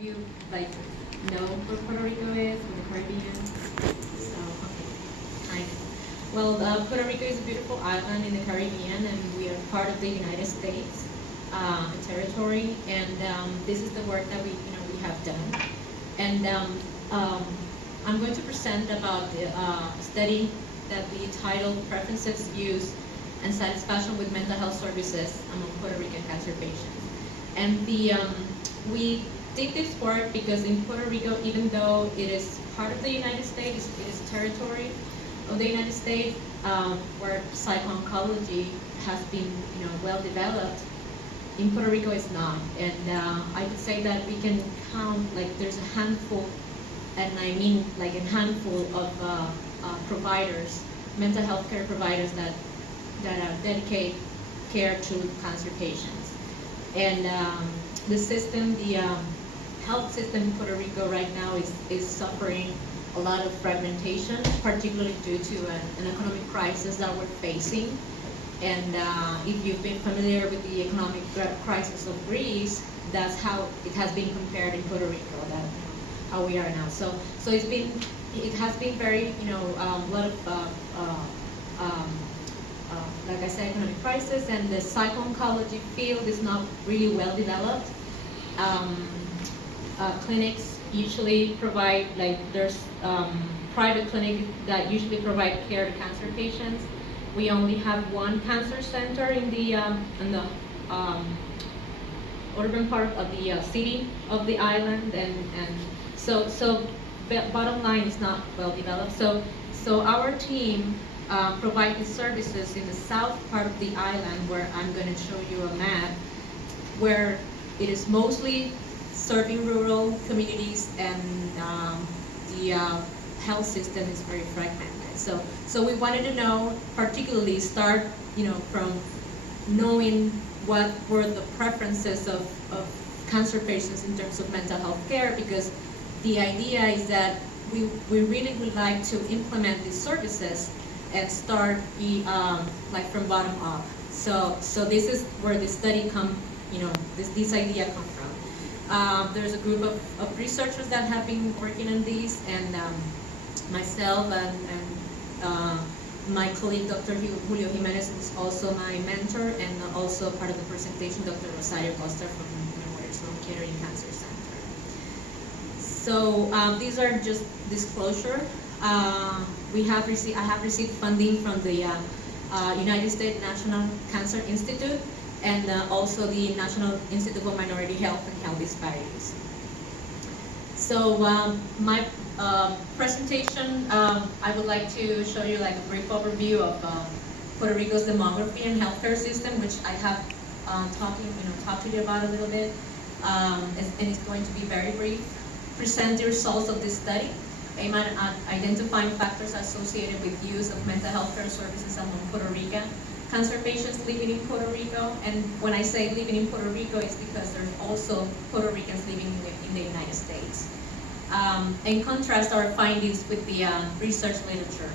You like know where Puerto Rico is, in the Caribbean? So, okay, nice. Well, Puerto Rico is a beautiful island in the Caribbean, and we are part of the United States, a territory. And this is the work that we have done. And I'm going to present about the study that we titled "Preferences, Views, and Satisfaction with Mental Health Services Among Puerto Rican Cancer Patients." And we did this work because in Puerto Rico, even though it is part of the United States, it is territory of the United States, where psycho-oncology has been well developed. In Puerto Rico, it's not, and I would say that we can count, like, there's a handful, and I mean like a handful of providers, mental health care providers that dedicate care to cancer patients. And the system, the health system in Puerto Rico right now is suffering a lot of fragmentation, particularly due to an economic crisis that we're facing. And if you've been familiar with the economic crisis of Greece, that's how it has been compared in Puerto Rico, that how we are now. So it has been very, a lot of like I said, economic crisis, and the psycho-oncology field is not really well developed. Clinics usually provide, like, there's private clinics that usually provide care to cancer patients. We only have one cancer center in the urban part of the city of the island, and so bottom line is not well developed. So our team provides services in the south part of the island, where I'm going to show you a map, where it is mostly serving rural communities, and the health system is very fragmented. So we wanted to know, particularly start, from knowing what were the preferences of cancer patients in terms of mental health care, because the idea is that we really would like to implement these services and start like from bottom up. So this is where the study this idea come from. There's a group of researchers that have been working on these, and myself and my colleague, Dr. Julio Jimenez, who's also my mentor, and also part of the presentation, Dr. Rosario Costa from Memorial Sloan Kettering Cancer Center. So these are just disclosure. I have received funding from the United States National Cancer Institute, and also the National Institute for Minority Health and Health Disparities. So my presentation, I would like to show you like a brief overview of Puerto Rico's demography and healthcare system, which I have talked to you about a little bit, and it's going to be very brief. Present the results of this study, aim at identifying factors associated with use of mental health care services among Puerto Rican cancer patients living in Puerto Rico. And when I say living in Puerto Rico, it's because there's also Puerto Ricans living in the United States. And contrast our findings with the research literature.